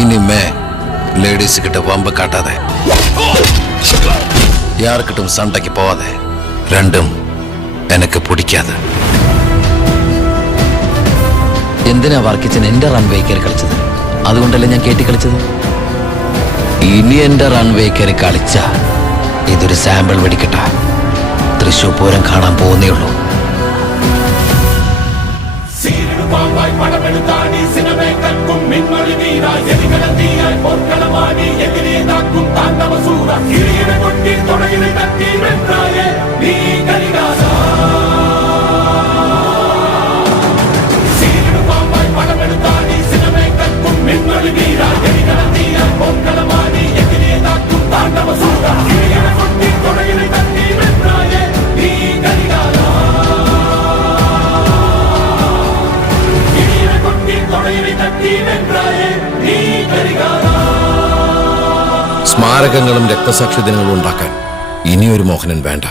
இனிமே லேடிஸ் கிட்ட வம்பு காட்டாத, யாருக்கிட்டும் சண்டைக்கு போவாத. രണ്ടും എനിക്ക് പിടിക്കാതെ. എന്തിനാ വർക്കിച്ചൻ എന്റെ റൺവേ കയറി കളിച്ചത്? അതുകൊണ്ടല്ലേ ഞാൻ കേട്ടി കളിച്ചത്. ഇനി എന്റെ റൺവേ കയറി കളിച്ച ഇതൊരു സാമ്പിൾ വെടിക്കട്ട. തൃശ്ശൂർ പൂരം കാണാൻ പോകുന്നേ ഉള്ളൂ. സ്മാരകങ്ങളും രക്തസാക്ഷി ദിനങ്ങളും ഉണ്ടാക്കാൻ ഇനിയൊരു മോഹനൻ വേണ്ട.